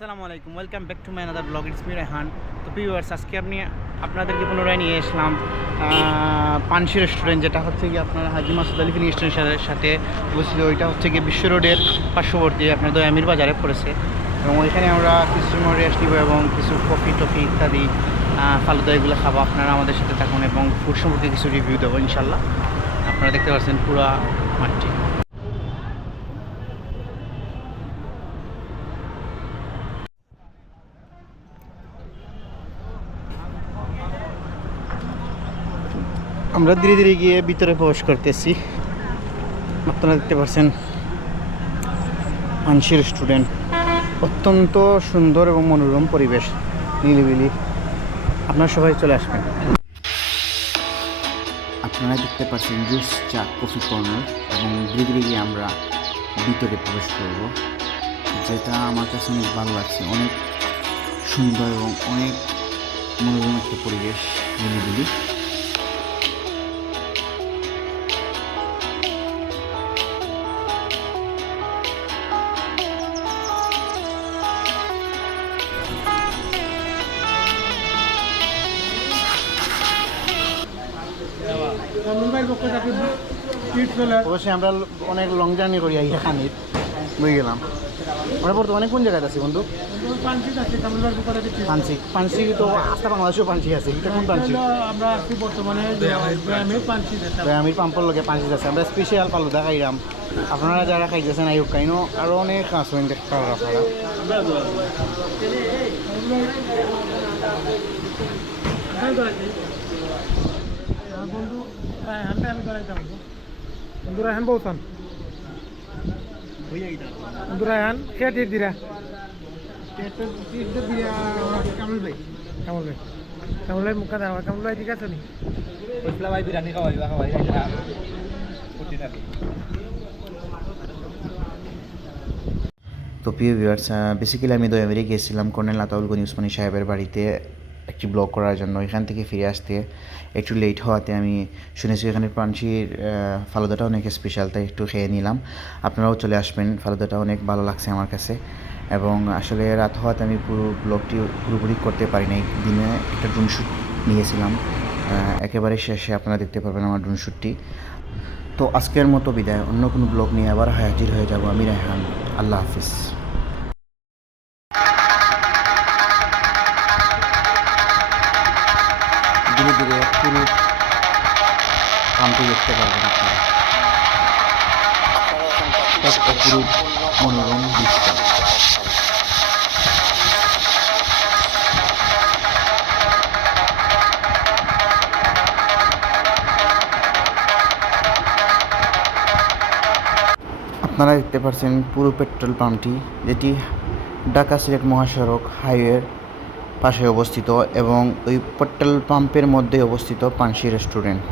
আসসালামু আলাইকুম, welcome back to my another blog. It's me Raihan. তো ভিউয়ার্স, আজকে আপনাদেরকে পুনরায় নিয়ে এসলাম পানসি রেস্টুরেন্ট, যেটা হচ্ছে গিয়ে আপনার হাজি মাসুদ আলী ফিলিং স্টেশনের সাথে অবস্থিত। ওইটা হচ্ছে গিয়ে বিশ্ব রোডের পার্শ্ববর্তী আপনার দয়ামির বাজারে পড়েছে। এবং ওইখানে আমরা কিছু সময় রেস্ট নিব এবং কিছু কফি টফি ইত্যাদি ফালুদা এগুলো খাবো। আপনারা আমাদের সাথে থাকুন এবং ফুড সম্পর্কে কিছু রিভিউ দেবো ইনশাল্লাহ। আপনারা দেখতে পাচ্ছেন পুরো মাঠটি। আমরা ধীরে ধীরে গিয়ে ভিতরে প্রবেশ করতেছি। আপনারা দেখতে পাচ্ছেন পানসি রেস্টুরেন্ট, অত্যন্ত সুন্দর এবং মনোরম পরিবেশ, নিলিবিলি। আপনারা সবাই চলে আসবেন। আপনারা দেখতে পাচ্ছেন জুস চা কফি কর্নার, এবং ধীরে ধীরে গিয়ে আমরা ভিতরে প্রবেশ করব, যেটা আমার কাছে অনেক ভালো লাগছে। অনেক সুন্দর এবং অনেক মনোরম একটা পরিবেশ, নিলিবিলি। অবশ্যই আমরা অনেক লং জার্নি করি এখানে বুঝে গেলাম। আমরা বর্তমানে কোন জায়গায় আছি বন্ধু? পানসি তো আস্থা বাংলাদেশেও পানসি আছে। এটা কোন পানসি? আমরা আছি বর্তমানে আমির পাম্পর লগে পানসি আছে। আমরা স্পেশাল ফালুদা খাইলাম। আপনারা যারা খাইতেছেন আইব কাইনো আরও অনেক আসবেন দেখতে আপনারা। বন্ধু রায়হান বলতাম, বন্ধু রায়হান কে টিপ দিরা? কামল ভাই মুখা দেওয়া। কামল ভাই ঠিক আছে নি? ভাই বিরিয়ানি খাওয়াই তো প্রিয় ভিউয়ার্স, বেসিক্যালি আমি দয়ামিরে গিয়েছিলাম কর্নেল আতাউল গনি উসমানী সাহেবের বাড়িতে একটি ব্লগ করার জন্য। এখান থেকে ফিরে আসতে একটু লেট হওয়াতে আমি শুনেছি এখানে পানসির ফালুদাটা অনেক স্পেশাল, তাই একটু খেয়ে নিলাম। আপনারাও চলে আসবেন, ফালুদাটা অনেক ভালো লাগছে আমার কাছে। এবং আসলে রাত হওয়াতে আমি পুরো ব্লগটি পুরোপুরি করতে পারি নাই। দিনে একটা ড্রোন শ্যুট নিয়েছিলাম, একেবারে শেষে আপনারা দেখতে পারবেন আমার ড্রোন শ্যুটটি। তো আজকের মতো বিদায়, অন্য কোনো ব্লগ নিয়ে আবার হাজির হয়ে যাব আমি রায়হান। আল্লাহ হাফিজ। ধীরে ধীরে পুরো কামটি দেখতে পারবেন আপনারা, একটা পুরো মনোরম দৃশ্য। আপনারা দেখতে পাচ্ছেন পুরো পেট্রোল পাম্পটি, যেটি ঢাকা সিলেট মহাসড়ক হাইওয়ের পাশে অবস্থিত, এবং ওই পেট্রোল পাম্পের মধ্যে অবস্থিত পানসি রেস্টুরেন্ট।